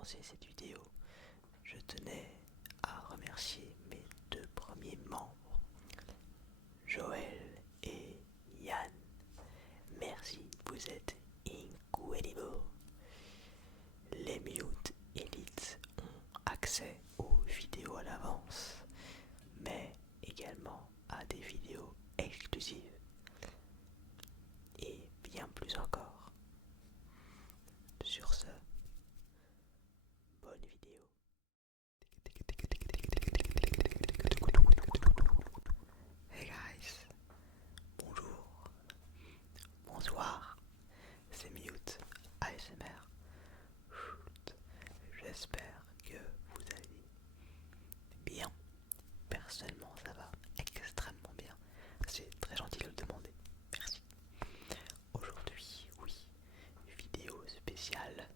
commencer cette vidéo, je tenais à remercier mes deux premiers membres, Joël et Yann. Merci, vous êtes incredible. Les Mute Elites ont accès aux vidéos à l'avance, mais également à des vidéos exclusives et bien plus encore. Sur ce, bonne vidéo. Hey guys, bonjour, bonsoir, c'est Mute ASMR. J'espère que vous allez bien. Personnellement, ça va extrêmement bien. C'est très gentil de le demander. Merci. Aujourd'hui, oui, vidéo spéciale.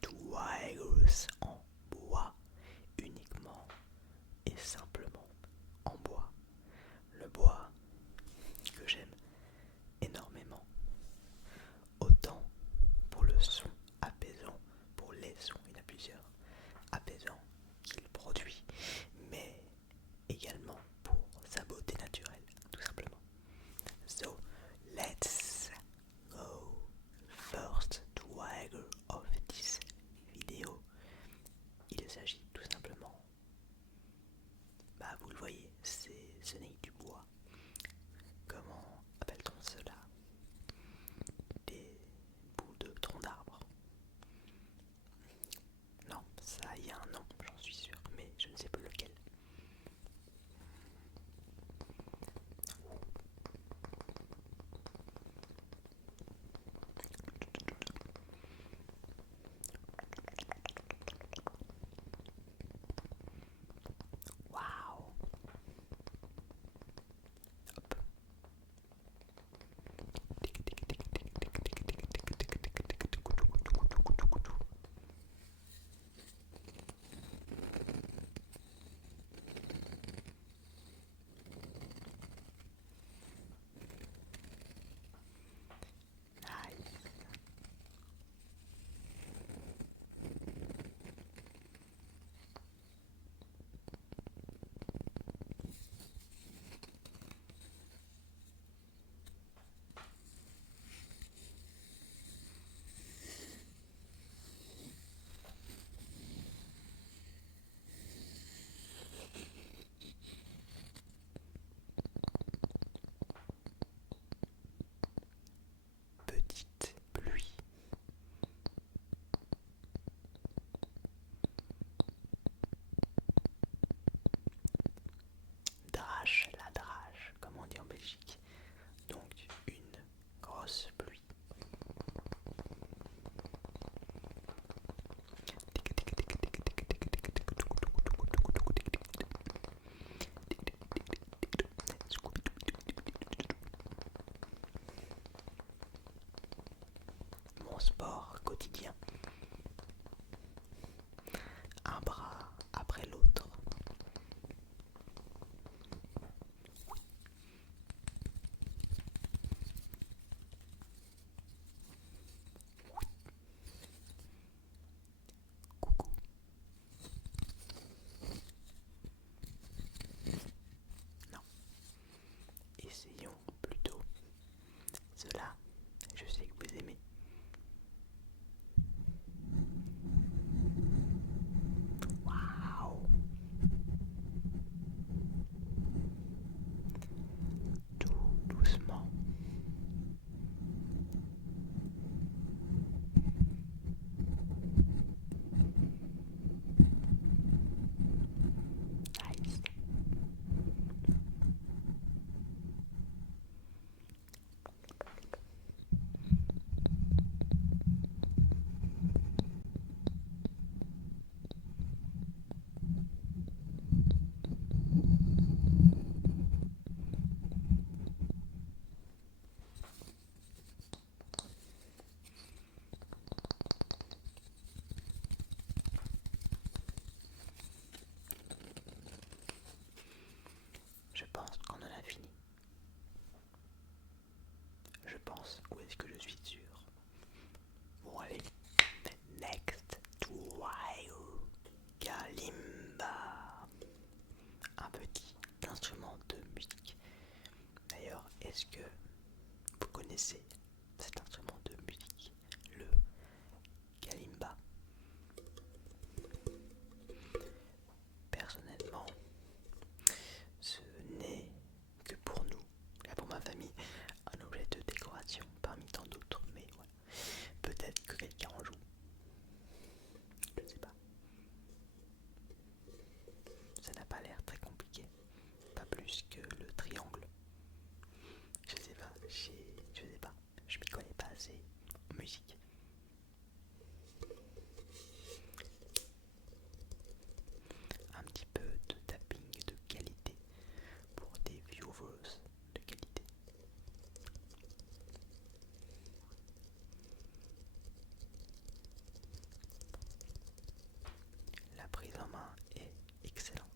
Triggers en bois, uniquement et simplement en bois. Le bois que j'aime énormément. Autant pour le son apaisant, pour les sons, il y en a plusieurs apaisants qu'il produit, mais également pour sa beauté naturelle, tout simplement. So, let's go. First trigger of this video. Il s'agit tout simplement, vous le voyez, ce n'est que du bois. Comment appelle-t-on cela? Des bouts de troncs d'arbres. Non, ça y a un nom, j'en suis sûr, mais je ne sais plus lequel. Waouh. Hop. Nice. Petite pluie. Drache, la drache, comme on dit en Belgique. Donc une grosse pluie. Mon sport quotidien. Un bras après l'autre. Coucou. Non. Essayons plutôt cela. Je sais que vous aimez. Waouh. Tout doucement. Nice. Je pense qu'on en a fini. Je pense, ou est-ce que je suis sûr? Bon allez, next. musique. Un petit peu de tapping de qualité pour des viewers de qualité. La prise en main est excellente.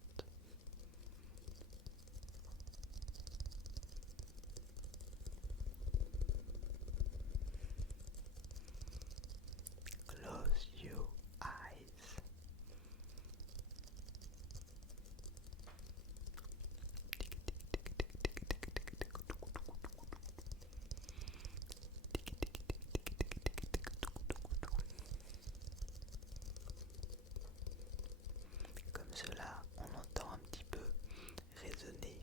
Close your eyes. Comme cela, on entend un petit peu résonner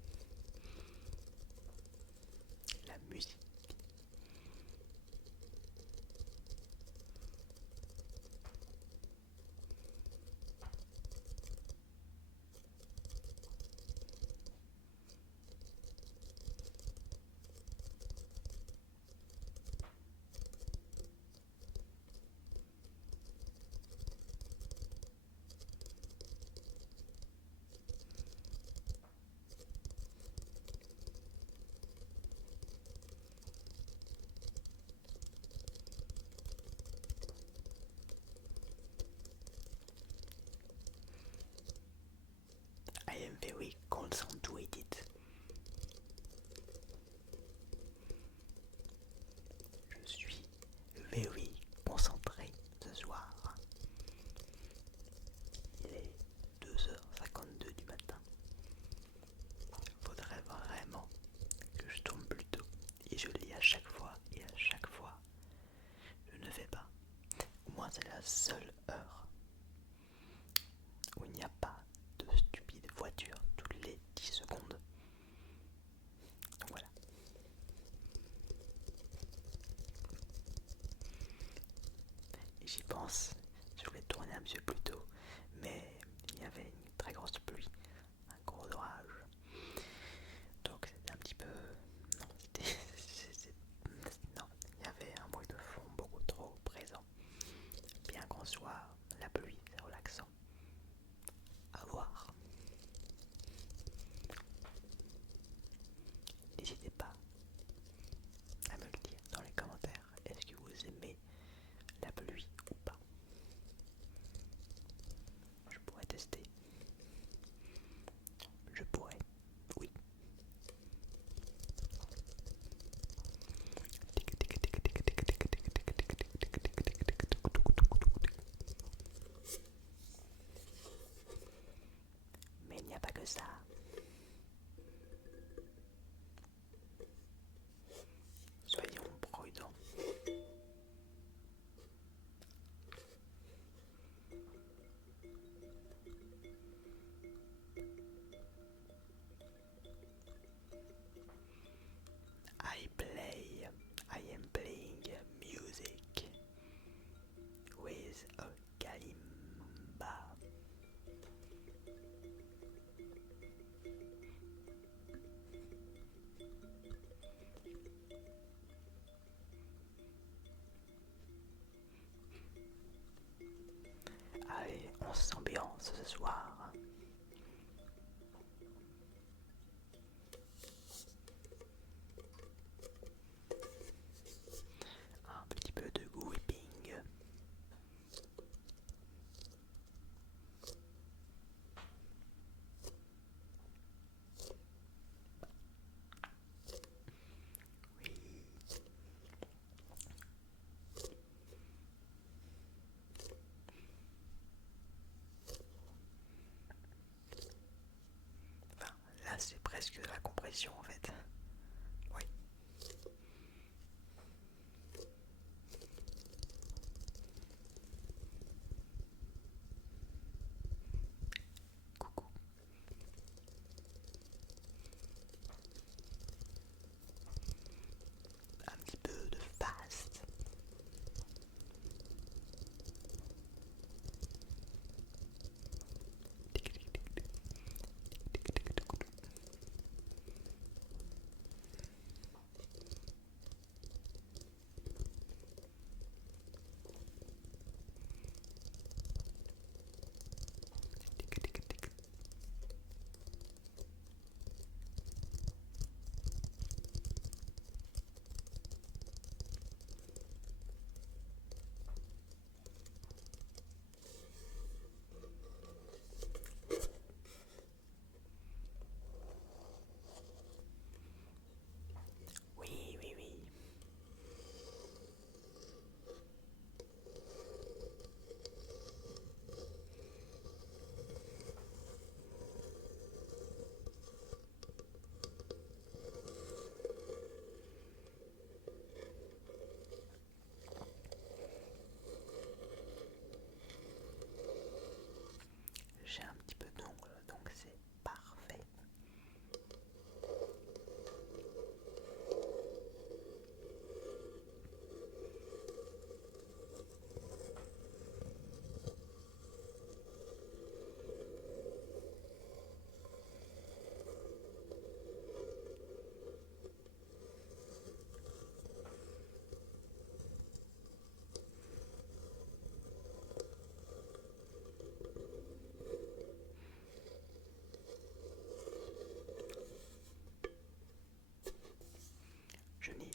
la musique. I am very concentrated. Je suis very concentré ce soir. Il est 2h52 du matin. Faudrait vraiment que je tombe plus tôt. Et je lis à chaque fois, et à chaque fois, je ne fais pas. Au moins c'est la seule heure où il n'y a pas de stupide voiture toutes les 10 secondes. Donc voilà. Et j'y pense, je voulais tourner un petit peu plus tôt, mais il y avait une très grosse pluie, un gros orage. Donc c'était un petit peu... Non, non, il y avait un bruit de fond beaucoup trop présent. Bien qu'en soit la pluie, c'est relaxant. À voir. N'hésitez pas à me le dire dans les commentaires. Est-ce que vous aimez la pluie ou pas? Je pourrais tester. Je pourrais. Oui. Mais il n'y a pas que ça. Soyons prudents. I am playing music with a kalimba. Allez, on s'ambiance ce soir. Un petit peu de whipping. Oui. Enfin, là c'est presque de la compression en fait. Oui. Coucou. Un petit peu de fast.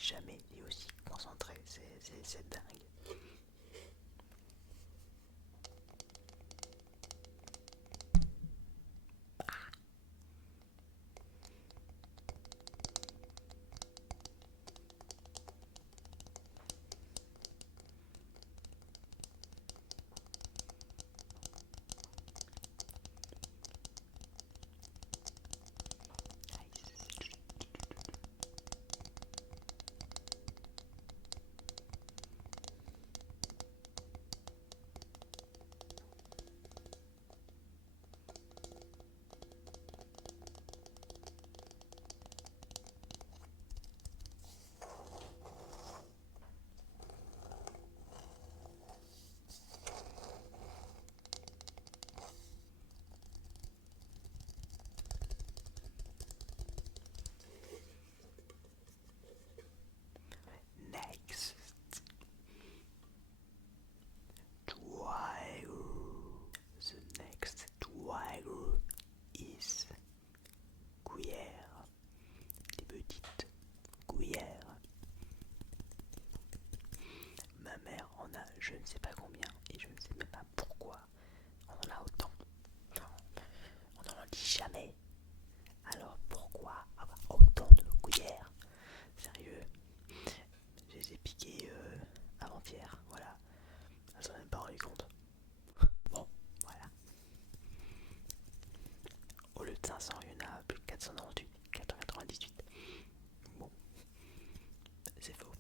jamais été aussi concentré, c'est dingue. Next, trigger. The next trigger is cuillère. Des petites cuillères. Ma mère en a je ne sais pas combien et je ne sais même pas pourquoi on en a autant. On n'en dit jamais. Alors pourquoi avoir autant de cuillères? Sérieux, je les ai piquées avant-hier, voilà. Elle s'en est même pas rendu compte. Bon, voilà. Au lieu de 500, il y en a plus de 498, 498. Bon, c'est faux.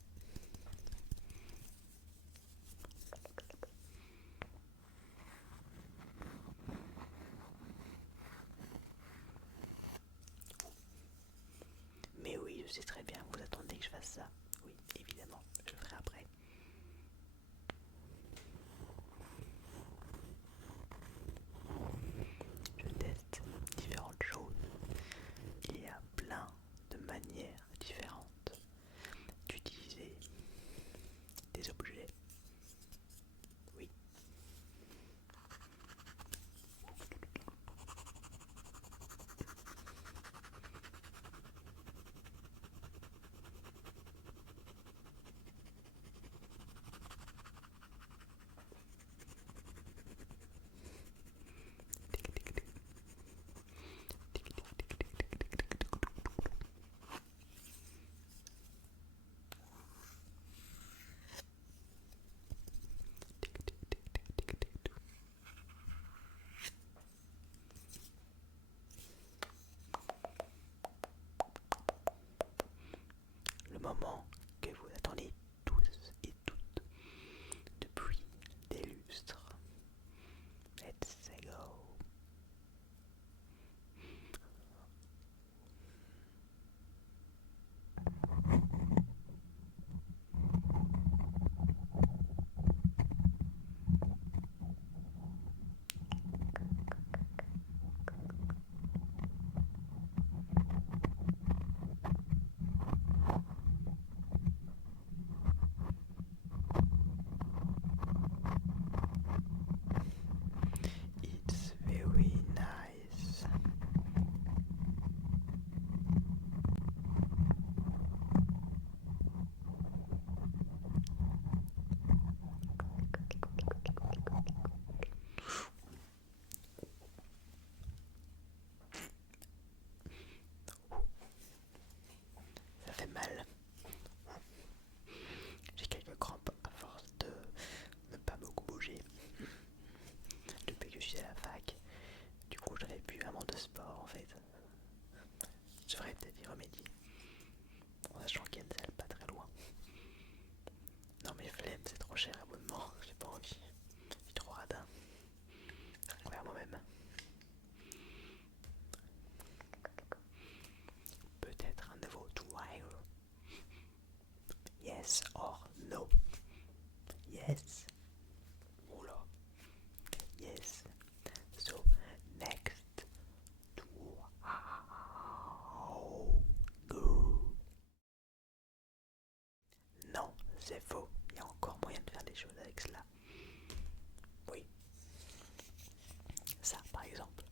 Mais oui, je sais très bien, vous attendez que je fasse ça. Oui, évidemment, je le ferai après. Je teste différentes choses. Il y a plein de manières différentes d'utiliser des objets. Oui. Le moment que vous attendez tous et toutes depuis des lustres. Let's go. It's very nice. Ça fait mal. J'ai quelques crampes à force de ne pas beaucoup bouger. Depuis que je suis à la fac, du coup je n'avais plus vraiment de sport en fait. Je devrais peut-être y remédier. En sachant qu'il y a une salle pas très loin. Non mais flemme, c'est trop cher l'abonnement, j'ai pas envie. Je suis trop radin. Envers moi-même. Peut-être un nouveau trigger. Yes or no? Yes. Oula. Yes. So next trigger. Non, c'est faux. Il y a encore moyen de faire des choses avec cela. Oui. Ça, par exemple.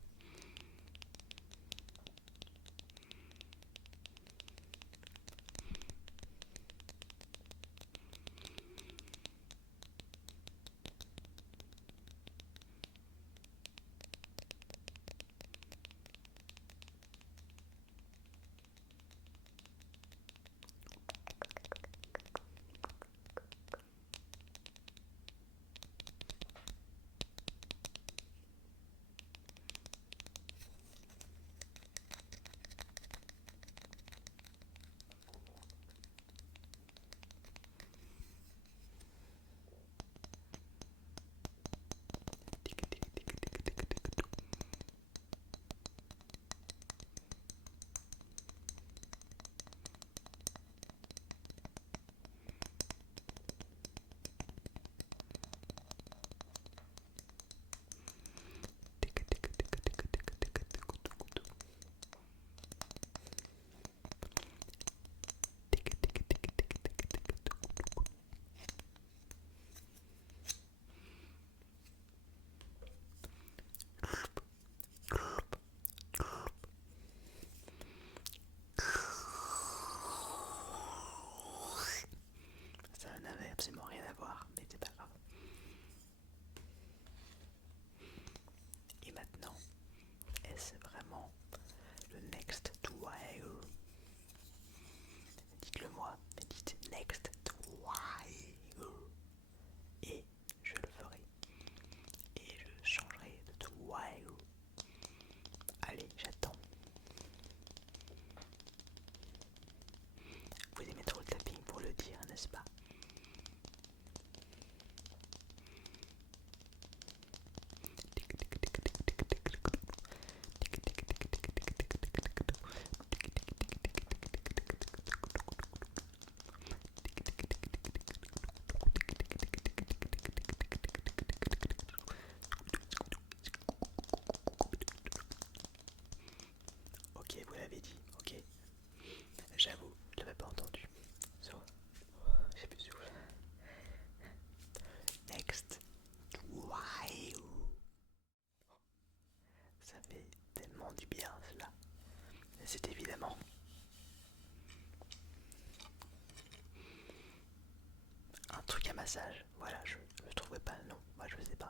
message. Voilà, je ne trouvais pas le nom. Moi, je sais pas.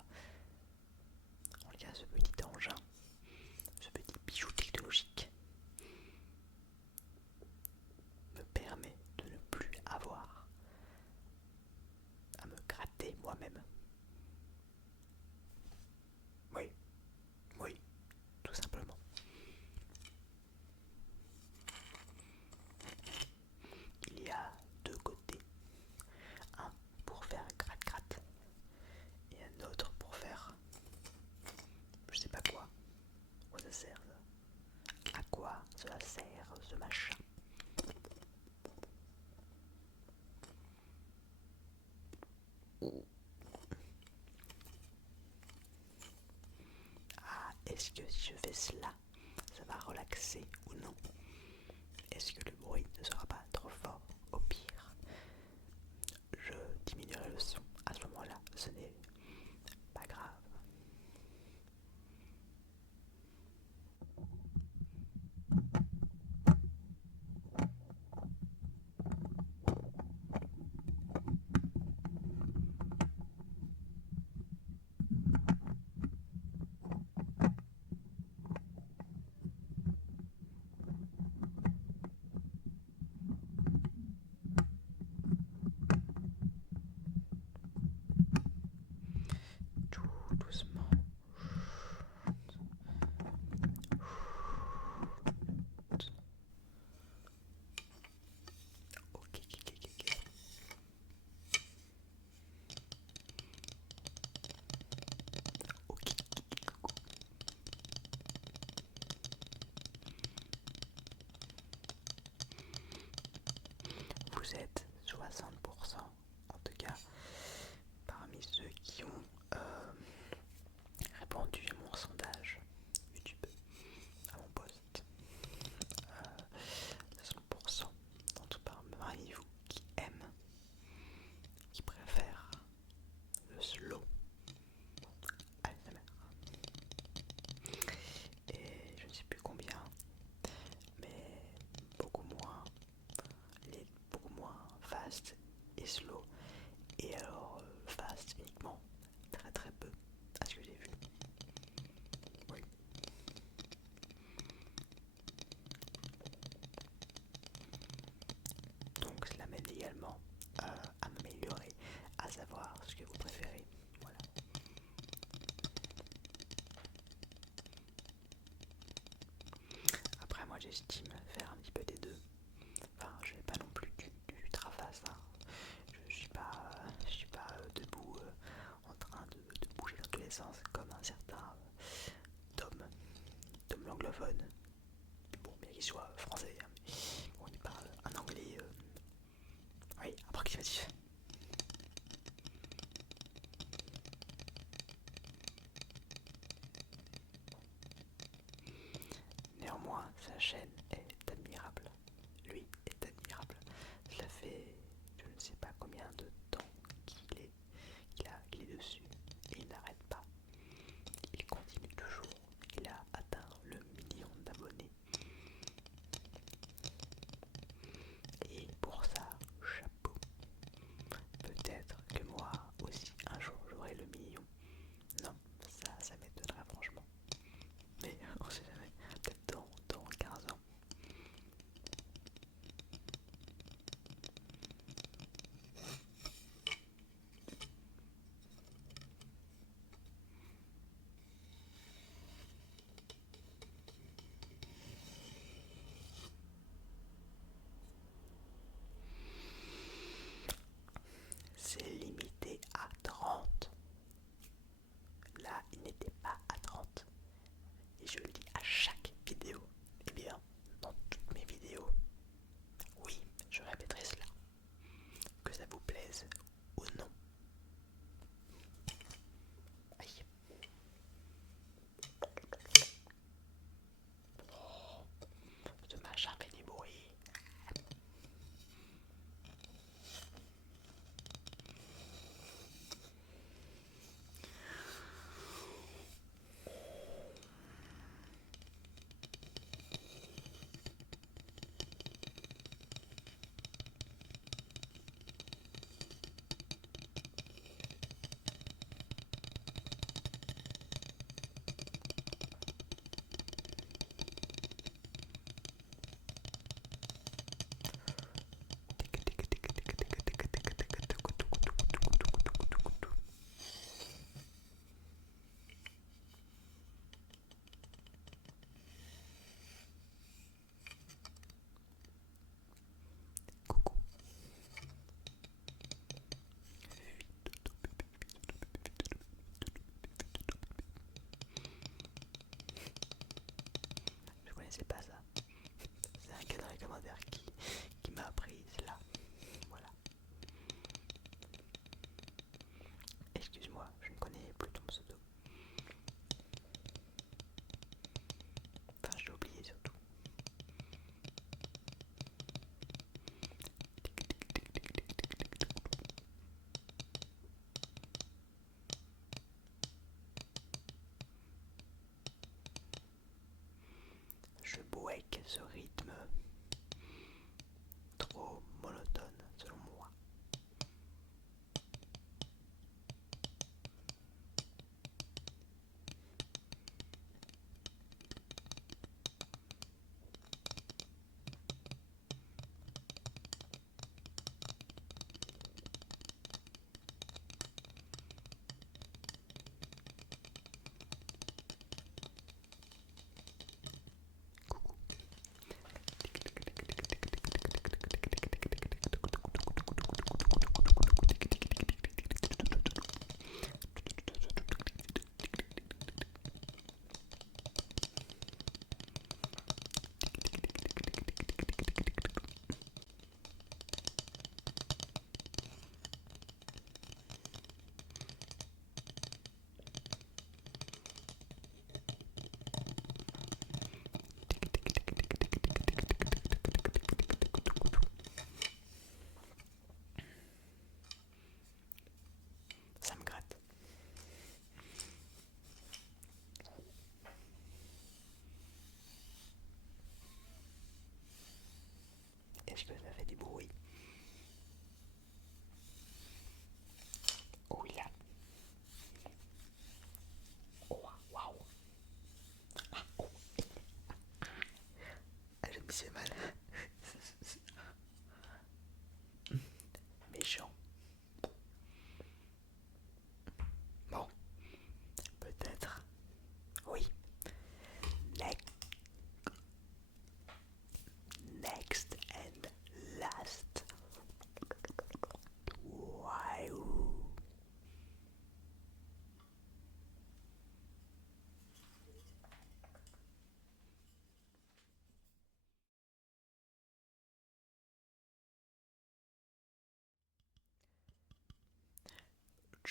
En tout cas, ce petit engin, ce petit bijou technologique me permet de ne plus avoir à me gratter moi-même. Oui, oui, tout simplement. Il y a deux côtés. Un pour faire gratte-gratte et un autre pour faire je sais pas quoi. Quoi ça sert ça? À quoi cela sert ce machin? Ah, est-ce que si je fais cela, ça va relaxer ou non? Est-ce que le bruit ne sera pas trop fort? Au pire, je diminuerai le son. À ce moment-là, ce n'est pas grave. Tout doucement. Ok, ok, ok, ok. Ok. Vous êtes 60%, en tout cas, parmi ceux qui ont répondu à mon sondage YouTube, à mon post. 60% en tout parmi vous qui aiment, qui préfèrent le slow ASMR. Et je ne sais plus combien, mais beaucoup moins fast et slow. Et alors fast uniquement très très peu à ce que j'ai vu. Oui. Donc cela m'aide également à m'améliorer, à savoir ce que vous préférez. Voilà. Après moi j'estime faire un petit peu des deux. Enfin je vais pas non plus du traface. Hein. Je suis pas debout en train de bouger dans tous les sens comme un certain Tom l'anglophone. Bon, bien qu'il soit français, hein, mais bon, il parle un anglais oui, approximatif. Néanmoins, sa chaîne est admirable. Lui est admirable. Cela fait je ne sais pas combien de temps qu'il est dessus. Et il n'arrête pas. Il continue toujours. Il a atteint le million d'abonnés. Et pour ça, chapeau. Peut-être que moi aussi un jour j'aurai le million. Non, ça m'étonnerait franchement. Mais on sait jamais, peut-être dans 15 ans. C'est limité à 30. Là, il n'était pas à 30. Et je le dis à chaque vidéo. Eh bien, dans toutes mes vidéos, oui, je répéterai cela. Que ça vous plaise ou non. Aïe. Oh, ce machin fait du bruit.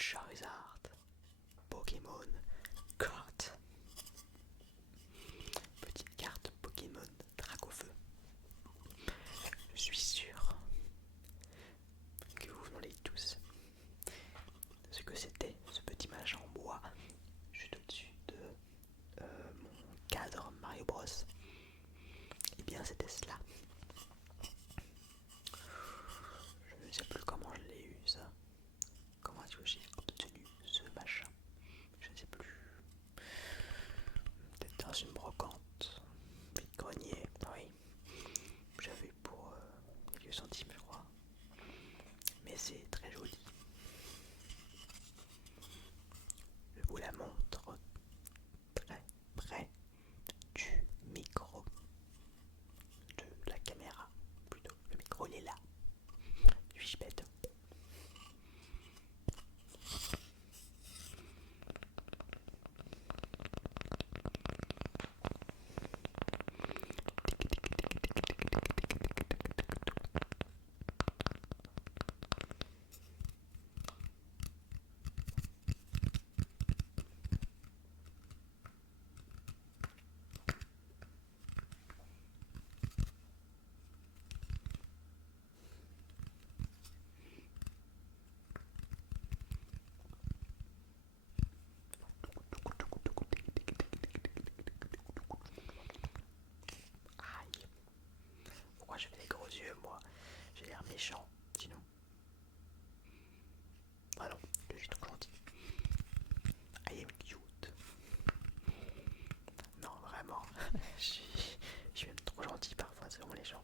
Charizard, Pokémon carte. Petite carte Pokémon Dracofeu. Je suis sûr que vous vous demandez tous ce que c'était ce petit machin en bois juste au-dessus de mon cadre Mario Bros. Et bien c'était cela. Je ne sais plus comment je l'ai eu ça. Comment est-ce que j'ai obtenu ce machin? Je ne sais plus. Peut-être dans une brocante. Vide-grenier, oui. J'avais pour quelques centimes je crois. Mais c'est très joli. Je vous la montre très près du micro. De la caméra. Plutôt, le micro il est là. Suis-je bête? Aïe. Pourquoi je fais des gros yeux moi? J'ai l'air méchant, sinon. Ah non, je suis trop gentil. I am cute. Non, vraiment, je suis même trop gentil parfois, c'est vraiment les gens.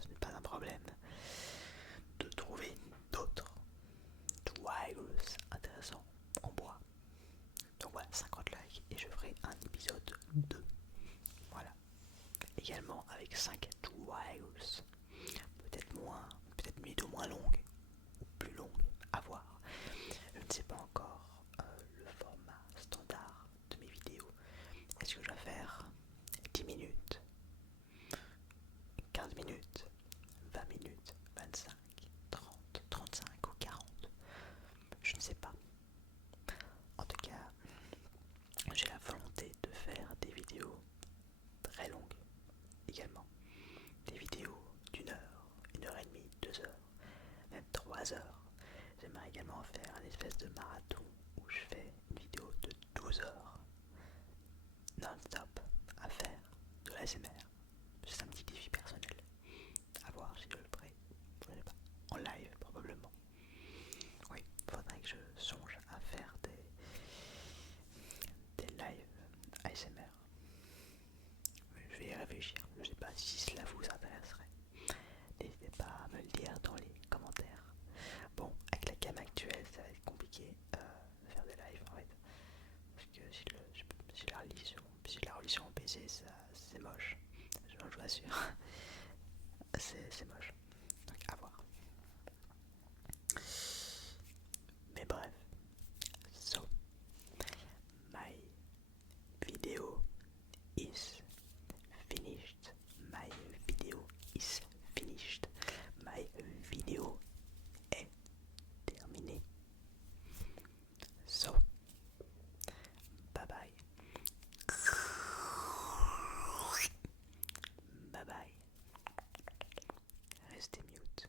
ce n'est pas un problème de trouver d'autres wireless intéressants en bois. Donc voilà, 50 likes et je ferai un épisode 2. Voilà. Également avec 5 wireless. Peut-être moins, peut-être une vidéo moins longue ou plus longue, à voir. Je ne sais pas encore le format standard de mes vidéos. Est-ce que je vais faire 10 minutes, 15 minutes, 20 minutes, 25, 30, 35 ou 40? Je ne sais pas. En tout cas, j'ai la volonté de faire des vidéos très longues également. Des vidéos d'une heure et demie, 2 heures, même 3 heures. J'aimerais également faire un espèce de marathon où je fais une vidéo de 12 heures non-stop à faire de l'ASMR. C'est un petit défi personnel. À voir si je le ferai. Je sais pas. En live probablement. Oui, faudrait que je songe à faire des lives ASMR. Je vais y réfléchir. Je sais pas si cela vous intéresserait. N'hésitez pas à me le dire dans les commentaires. Bon, avec la cam actuelle, ça va être compliqué de faire des lives en fait. Parce que si la religion au PC, c'est moche. Je vous assure. C'est moche. Donc à voir. Mais bref. So, my video is finished. My video is finished. My video est terminée. So, bye bye. Bye bye. Restez mute.